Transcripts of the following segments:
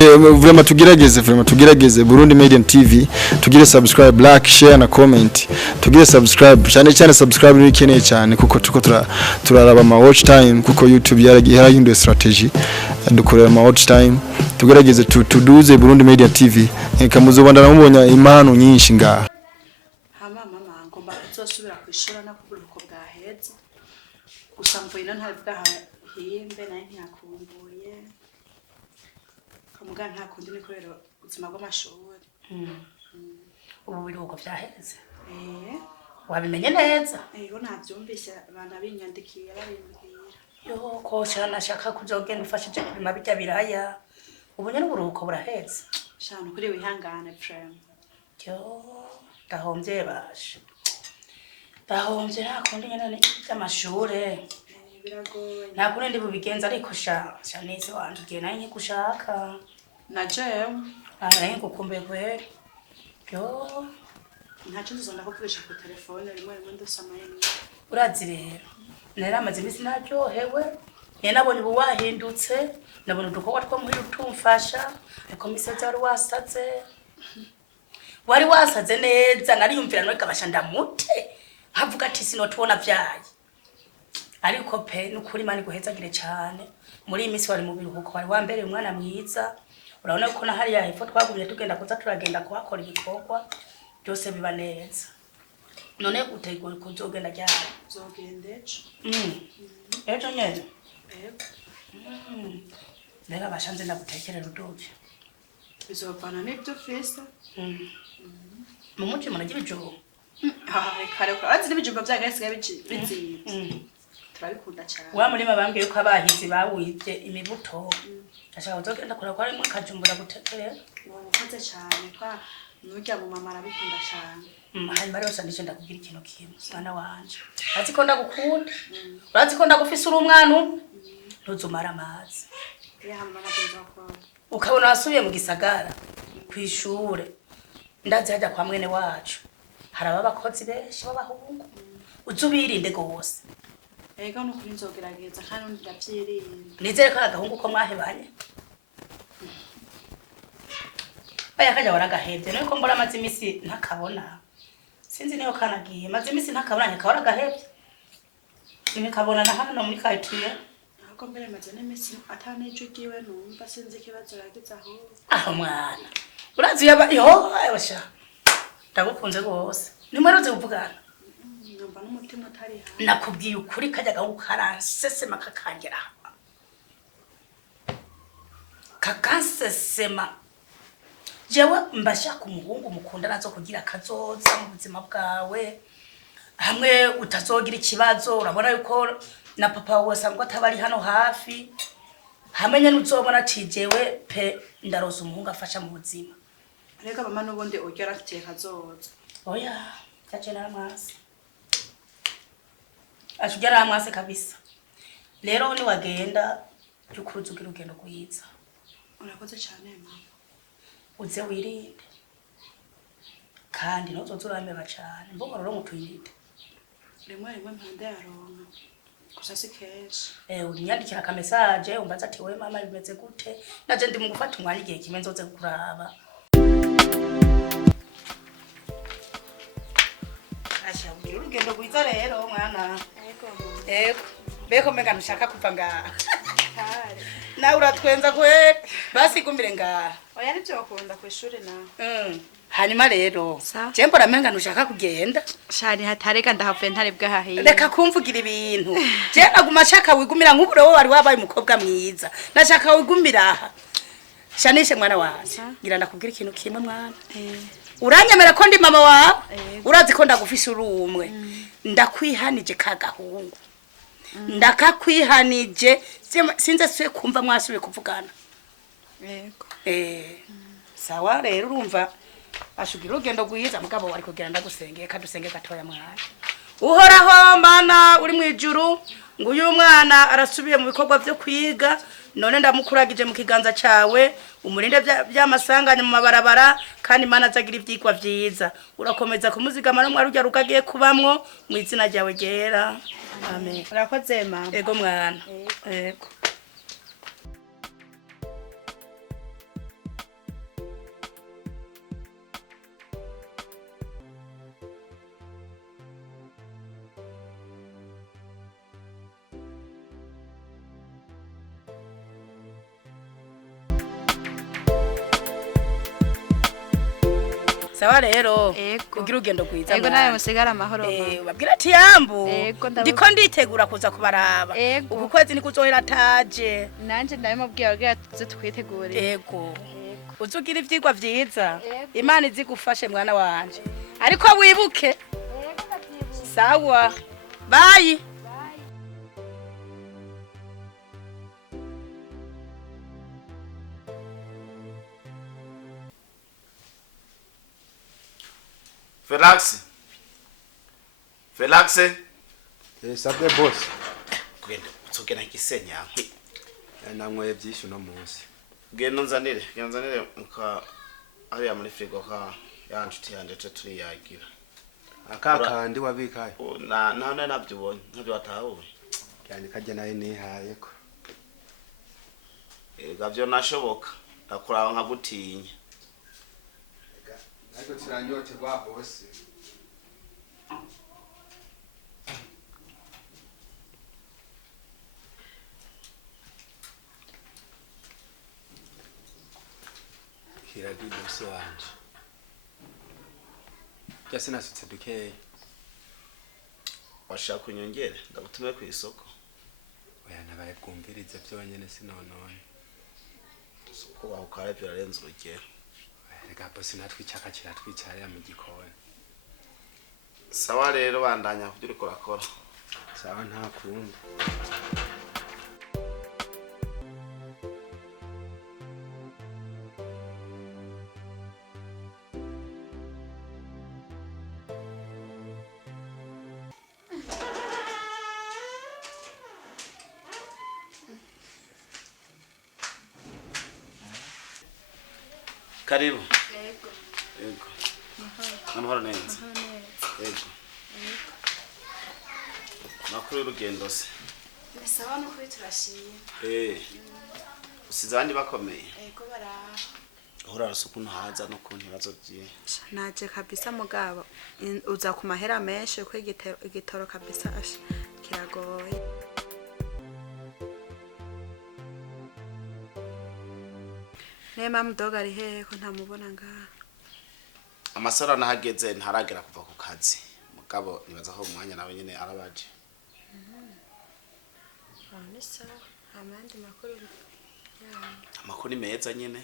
Vraiment tugerageze Burundi Media TV tugire subscribe, like, share na comment. Tugire subscribe cyane subscribe ni keneye cyane kuko tuko turaraba ma watch time kuko YouTube yarahinduye strategy dukorera ma watch time. Tugerageze tuduze Burundi Media TV nkamuzobanda namubonye impano nyinshi ngaha. Hama mama ngomba kuzosubira kwishura nakugura uko bwaheze gusa mvuye ntari bwahimbe naye ntiyakumbuye kamuga nta kundi ni kubera ubuzima bw'amashuri. Ubu biruko byaheze wabimenye neza yego nabyumvise abantu abinyandikiye babimbwira yo ko cyana shaka kuzogenda ufashije kurima bijya biraya ubu nyene uburuko buraheze shano kuri wihangane frame yo dahomvye bashe dahomvye nakundi nyene n'amashure biragoye nakundi ndi bubigenza ariko shanese wanje giye naye nkigushaka naje naye ngukumbuye kweli yo ntacyo nzonda kuvugisha ku telefone rimwe ndusama yene urazi rero naramaze imisi naryohewe nabonye ubu wahindutse nabona udukorwa two muhira utumfasha ariko misozi wari wasaze neza nariyumvira no kabasha ndamute havuga ati sinotubona vyaye ariko pe nukuri mani guhezagire cyane muri iyi misi wari mu biruhuko wari wambereye umwana mwiza urabona ko na hariya hepfo twagumye tugenda kuza turagenda kuhakora ibikorwa byose biba neza none utegura kuzogenda ryari zogende ejo nyene mbega bashanze ndagutekerera uduvye bizovana n'ibyo festa mu mutima nagira ijoro kare urazi n'ibijumba byagasigaye biziye turabikunda cyane wa murima bambwiye ko abahizi bawivye imibuto ashaka uzogenda kora ko arimo akajumbura gutekerera ukoze cyane kwa nurya mu mama arabikunda cyane hanyuma rero sandije ndakubwira ikintu kimwe mwana wanje urazi ko ndagukunda urazi ko ndagufise uri umwana umwe ntuzumara amazi ukabona wasubiye mu gisagara kwishure ndazi hajya kwa mwene wacu haraba abakozi benshi b'abahungu uzubirinde gose ega nukuri nzogerageza kandi ndavyirinda nizere ko agahungu ko mwahebanye baya kaja waragahevye nuko mbora amazi imisi ntakabona sinzi niyo kanagiye mazi imisi ntakabona nyakabona gahevye nimekabona na hano muri kaituye ko mbere maze n'imisi atanejo giwe numva sinzi ikibazo yagize aho mwana urazi yaba yo ayosha ndagukunze gose nimuruze kuvugana numva n'umutima atari ha nakubwiye ukuri kajyaga ukaransesema kakangera kakansesema jewe mbashaka umuhungu mukunda nazo kugira kazoza mu buzima bwawe hamwe utazogira ikibazo urabona yuko na papa wawe sangwa tabari hano hafi hamenye nuzobona cijewe pe ndaroza umuhungu afasha mu buzima rega mama nubundi ugera afite kazoza oya cyacena amase ashugera amase kabisa rero ni wagenda cyukuruza ugira ugendo kuyiza urakoze cyane mama uze wirinde kandi ntuzozurambera cyane mboga rero mutuyinde rimwe mpande yaronka gusa si kenshi unyandikira ka message umbaza ati we mama bimeze gute naje ndi mu gufata umwanya igihe kimwe nzoze kuraba asha ugira urugendo rwiza rero mwana yego beko mega ntushaka kuva ngaha nawe uratwenza kwe basi gumbire ngaha oya nivyo bakunda ku ishuri nawe hanyuma rero je mbora menga ntushaka kugenda shari hatareka ndahavuye ntari bwahahiye reka kumvugira ibintu je naguma shaka wigumira nk'uburo wo wari wabaye umukobwa mwiza nashaka wigumira aha shanishe mwana waje ngira ndakubwira ikintu kimwe mwana uranyemera ko ndi mama wawe urazi ko ndagufise uri umwe ndakwihanije kagahungu ndakakwihanije sinze suye kumva mwasubiye kuvugana yego sawa rero urumva ashugira urugendo rwiza mugabo wari kugira ndagusengeye kadusenge gatoya mwana uhoraho mana uri mu ijuru ngo uyu mwana arasubiye mu bikorwa byo kwiga none ndamukuragije mu kiganza cyawe umurinde byamasanganya mu mabarabara kandi mana azagira ibyikwa byiza urakomeza kumuzigama no mwarujya rukagiye kubamwo mu izina ryawe gera amen urakoze mama ego mwana ego sawa rero Ego. ugira ugendo gwiza Ego nawe musigara amahoro mama. babwira ati yambu Ego, ndiko nditegura kuza kubaraba Ego. uku kwezi nikuzohera taje Nanje ndabimubwiye abwira tuze twitegure. ego uzugira ivyigwa vyiza Ego. imana izigufashe mwana wanje ariko wibuke sawa bye Felix sabwe boss gwenda utsogera nkisenya nkwi namwe byinshi no munsi genda nzanire muka ari muri frigo ka yancuti yanje turi yagira akakandi wabikaye na nabyubonye ntabyo watahuwe cyane kajya naye nihaye ko gavyo nashoboka ndakuraba nkagutinya ariko tiranyote kwa boss kiradi boss wanje cyase nasutse dukeye washaka kunyongere ndagutume ku isoko oya nabaye kumviriza byonyene sinonone ko wakare byarenze urugero reka boss natwe icyaka kiratwicarira mu gikoni sawa rero bandanya kugira uko rakora sawa nta kundi karibu Ego. yego amahoro neza yego makuru y'urugendo se Sawa no kuri turashimye. usize abandi bakomeye Ego baraha. uhora rusuku ntahaza no ku ntibazo byiye Naje kabisa mugabo uza ku mahera menshi ko igitoro kabisa kiragoye. Nema mudoga ari hehe ko ntamubona ngaha. amasaro nahageze ntaragera kuva ku kazi mugabo nibaza ko umwanya nawe nyene arabaje Ni sawa. Amandi makuru yawe. amakuru ni meza nyene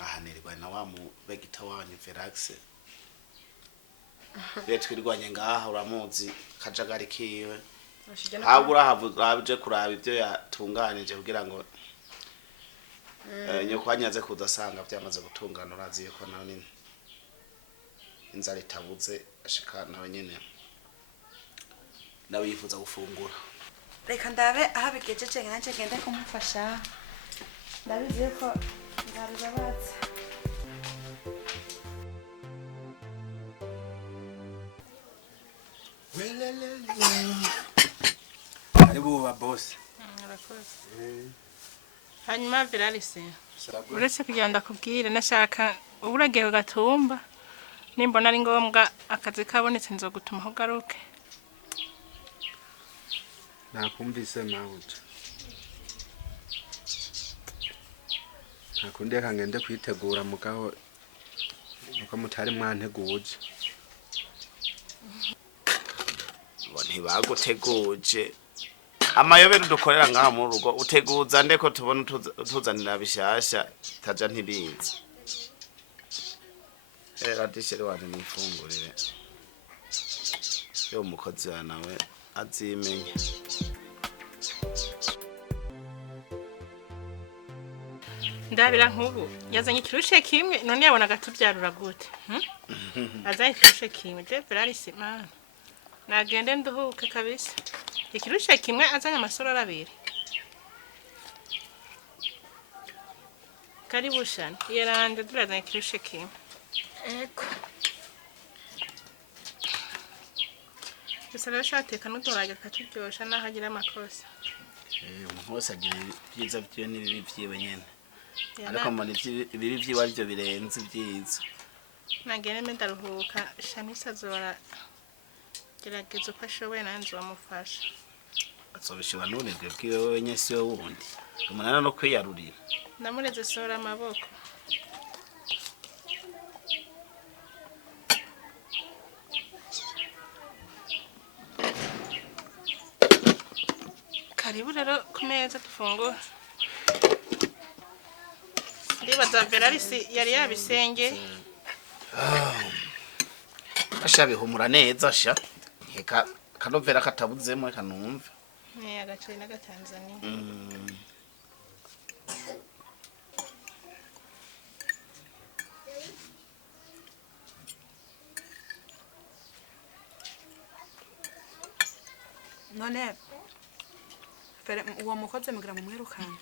ahanirwa na wa mu begita wanyu Felix twirirwanye ngaha uramuzi kajagari kiwe habura havuje kuraba ibyo yatunganije kugira ngo nyoko anyaze kudasanga byamaze gutungana urazi yuko nawe nini inzara itabuze ashika nawe nyene nawe yifuza gufungura Reka ndabe aha bigejeje nanje gende kumufasha. Ndabizi ko ngaribabaza. aribo ba boss hanyuma viralise uretse kugira ndakubwire nashaka uburagiye gatumba nimbona ari ngombwa akazi kabonetse nzogutuma aho garuke nakumvise mabuja nakundi reka ngende kwitegura mugabo nuko mutari mwanteguje bo ntibaguteguje amayobera dukorera ngaha mu rugo uteguza ndeko tubona tuzanira bishasha taja ntibinzi radisheri wanje nifungurire yo mukozi wa nawe azimenye ndabira nk'ubu yazanye ikirushe kimwe none yabonaga tubyarura gute azanye ikirushe kimwe je viralise man nagende nduhuke kabisa ikirushe kimwe azanye amasorora abiri karibushana yerande durazanye ikirushe kimwe Ego. gusa rero shateka n'udorage katuryosha naho agira amakosa umuntu wese agira ibyiza byiwe n'ibibi vyiwe nyene ariko mbona ibibi vyiwe arivyo birenze ibyiza nagende mbe ndaruhuka shamisa azora gerageza uko ashoboye nawe nzomufasha azobishobora n'ubunebwe bwiwe wewe nyene siwe wundi umunana no kwiyarurira ndamureze sora amaboko karibu rero ku meza dufungura. Ndibaza Verarisi yari yabisenge. Asha bihumura neza sha. Heka kanovera katabuzemo kanumva. Ni agaceri n'agatanzania. none uwo mukozi mugira mu mwirukana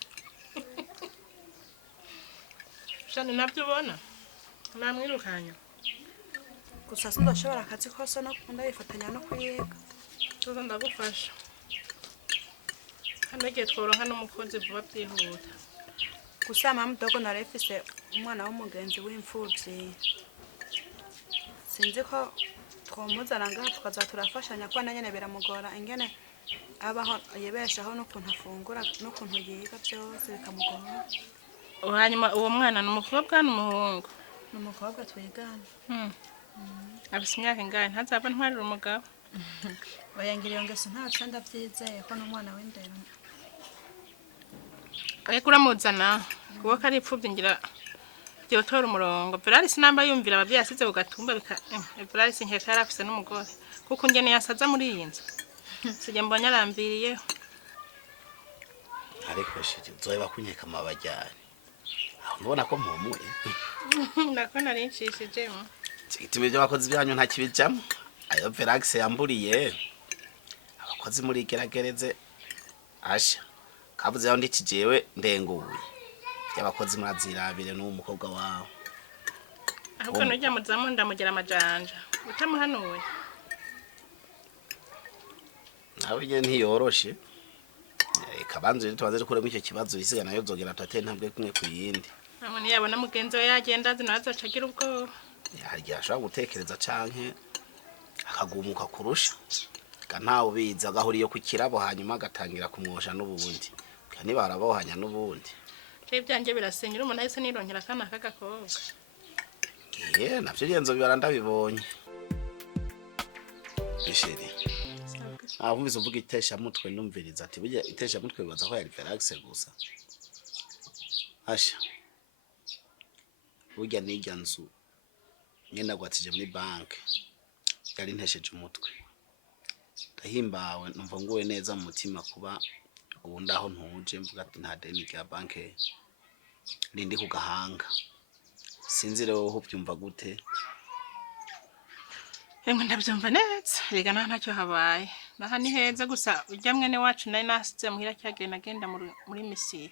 Shani nabyo ubona namwirukanye gusa sindashobora akazi kose no ndayifatanya no kuyiga tuza ndagufasha hano igihe tworonka n'umukozi vuba byihuta gusa mama dogo narefise umwana w'umugenzi w'imfuvyi sinzi ko twomuzana ngaha tukaza turafashanya kuba nanyene biramugora ingene abaho yibeshaho n'ukuntu afungura n'ukuntu yiga byose bikamugora hanyuma uwo mwana n'umukobwa n'umuhungu n'umukobwa twigana afise imyaka ingahe ntazaba ntwarira umugabo bayangiriye ngeso ntaco ndavyizeye ko n'umwana w'indero ariko uramuzana kuko kari ipfuvye ngira byotora umurongo Verarisi namba yumvira abavyeyi asize ku gatumba bika Verarisi nkeka yarafise n'umugore kuko ngene yasaza muri iyi nzu sije mbonye arambiriye ariko shiti zoeba kunyeka amabajyane aho ubona ko mpumuye nako narinshishije igitime by'abakozi byanyu nta kibijamo ayo Verax yamburiye abakozi muri geragereze asha kavuze aho ndikijewe ndenguye y'abakozi mwazirabire n'umukobwa wawe ahubwo nujya muzamu ndamugira amajanja utamuhanuye nawe je ntiyoroshe kabanze tubanze kuremo icyo kibazo isiga nayo zogera tate ntabwe kumwe kuyindi amuni yabona mugenzi we yagenda zinaza acagira ubwoba yagiye ashobora gutekereza canke akagumuka kurusha kantawe biza gahuriye ku kirabo hanyuma agatangira kumwosha n'ubundi kandi barabohanya n'ubundi je byanje birasenyera umuntu ahise nironkera kana kagakobwa navyo yenzo bibara ndabibonye bisheri Avumvise uvuga itesha mutwe numviriza ati burya itesha mutwe bibaza ko yari Verax gusa asha burya nijya nzu ngenda gwatije muri bank yari ntesheje umutwe ndahimbawe numva nguwe neza mu mutima kuba ubu ndaho ntuje mvuga ati nta deni rya bank rindi ku gahanga sinzire wowe ubyumva gute Emwe ndabyumva neza rega ntacyo habaye naha ni heza gusa ujya mwene wacu nari nasize muhira cyagenda agenda muri misiyo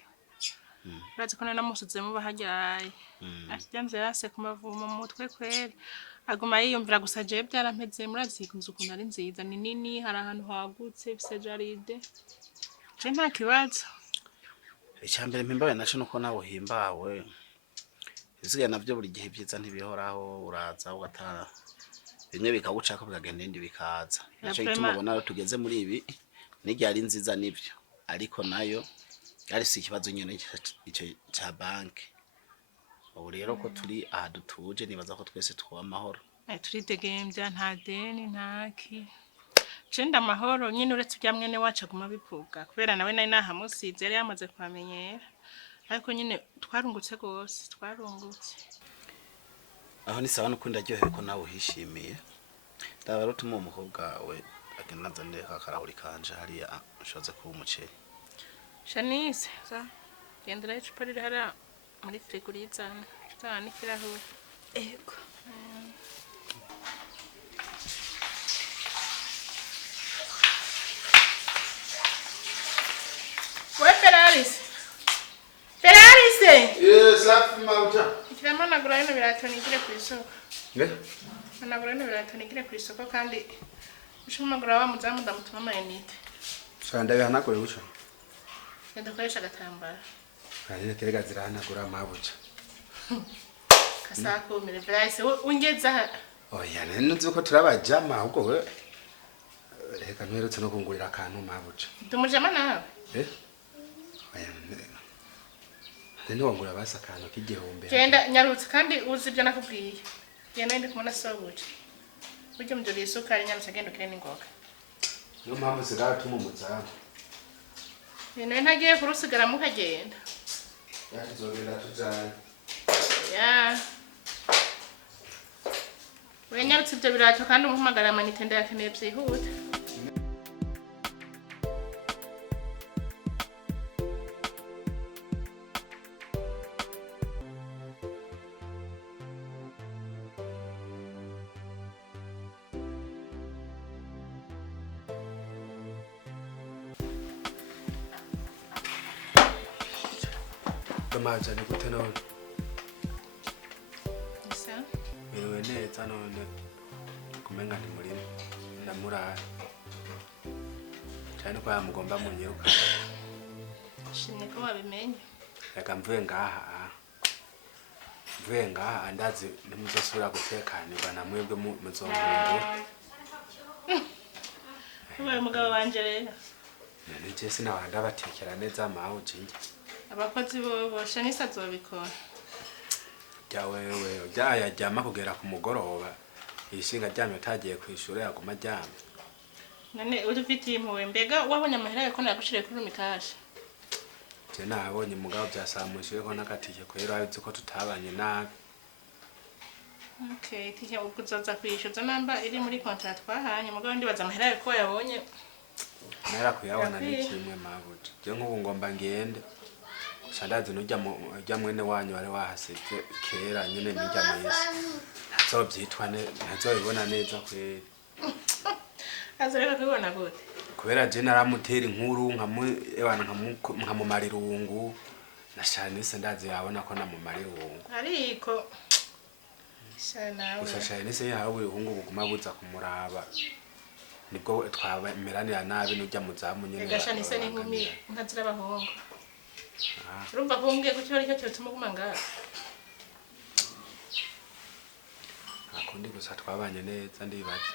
urazi ko nari namusuze mu bahajyaye ashyamze yase ku mavumo mu mutwe kweri aguma yiyumvira gusa je byarampeze murazi kunzu ukuntu ari nziza ni nini hari ahantu hagutse bise jaride je nta kibazo icyambere mpimbawe naco nuko nawe himbawe isigaye navyo buri gihe byiza ntibihoraho uraza ugatara bimwe bikawucaka bikagenda indi bikaza naco gituma ubona tugeze muri ibi nijya ari nziza nivyo ariko nayo yari si ikibazo nyene icyo cha bank ubu rero ko turi aha dutuje nibaza ko twese twa amahoro turi degembya nta deni ntaki cenda amahoro nyine uretse ujya mwene wacu aguma bivuga kubera nawe nari nahamusize yari yamaze kwamenyera ariko nyine twarungutse gose twarungutse aho ni sawa nuko ndaryohewe ko nawe uhishimiye ndaba rutuma umukobwa we agenda nzande kakarahuri kanje hariya ashoze kuba umuceri Shanice gendera icupa riri hariya muri firigo urizana tuzana n'ikirahure ego we Veraris yes lafi mauta ikirama nagura bino birato nigire ku isoko nagura bino birato nigire ku isoko kandi ushumagura wa muzamu ndamutuma amayinite Shanda bihanagure guca. ndakoresha agatambara Kandi terega zirahanagura mabuca. kasako mire Veraris ungeza Oya nuzi ko turabajama ahubwo we reka nwerutse no kungurira akantu mabuca. tumujama nawe Oya Nene wangura basa akantu k'igihumbi. genda nyarutse kandi uzi ibyo nakubwiye genda ndi kumona sobuce ujye mujye isukari nyarutse genda ukire n'ingoga Niyo mpamvu sigaratuma umuzamu. Ino ntagiye kurusigara mukagenda. Tuzogenda tujyanye. Ya. Wenyarutse ibyo birato kandi umuhamagara amanite ndayakeneye byihuta. Kamaja ni gute none? Isa. Biriwe neza none kumenga ni murimo ndamuraye cyane ko yamugomba munyiruka. Shimye ko wabimenye. Reka mvuye ngaha ndazi nimuzosubira gutekanirwa na mwebwe muzongurwa. Ubaye umugabo wanje rero. Nije sinabanda batekera neza amaho jinje. Abakozi bosha nisazobikora. Wewe yajyama kugera ku mugoroba ishinga ryamye tagiye kwishura yaguma ryamye. None urufitiye impuwe mbega wabonye amahera yako nagushire kuri Mikasha. Je nabonye mugabo byasamushije ko nakatije ko rero azi ko tutabanye nabi. Okay, tije ukuzoza kwishyuza namba iri muri contract twahanye mugabo ndibaza amahera yako yabonye. Nara kuyabona ni kimwe mabuja. Je nk'ubu ngomba ngende. Sandazi nujya mwene wanyu wari wahasize kera nyine nijya mwese. Ntazobyitwane ntazobibona neza kweri. Azoreka kubona gute? Kubera je naramutera inkuru nkamumara irungu. Nashanise ndazi yabona ko namumara irungu. Ariko shana we. Usashanise yawe irungu buguma buza kumuraba. Nibwo twabemeranira nabi nujya muzamu nyene. Gashanise ni nkumi nkazira abahungu. Urumva kumbwiye ko cyo aricyo cyotuma guma ngaha. Akundi gusa twabanye neza ndibaza.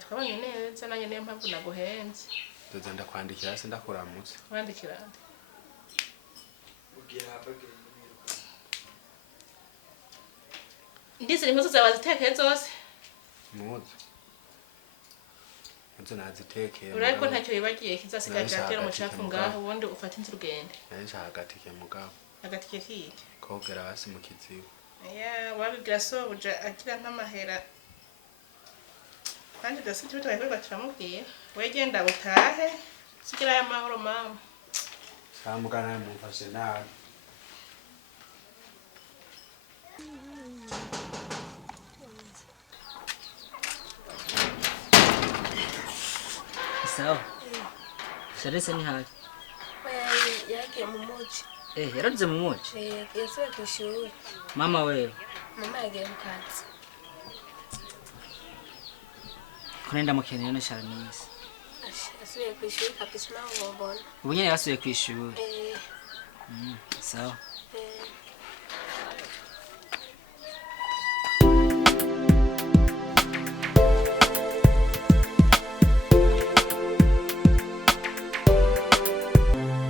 Twabanye neza nanye niyo mpamvu naguhenze. Ndoza ndakwandikira se ndakuramutse. Wandikira nde? Ndize impuzu zawe zitekeye zose. Muzi. Muzi nazitekeye. Urariko ntacyo yibagiye kizasigaye cyatera umucafu ngaho ubundi ufata inzu rugende. Nanje hagatike mugabo. Agatike kiki? Kogera basi mu kizibu. Wabigira sobuja agira nk'amahera. Kandi dasiti bitwaye turamubwiye. Wegenda utahe. Sigira ya mahoro mama. Samugana mumfashe nabi. Sawa. Sharese ni hali. Yake mumuji. Yaraduze mu muci. Yasuye kwishuri. Mama wewe. Mama yagiye mu kazi. Kunenda mukeneye no Sharanise. Yasuye kwishuri kabisa mbona. Ubu nyene yasuye kwishuri. Eh. Sawa. Eh.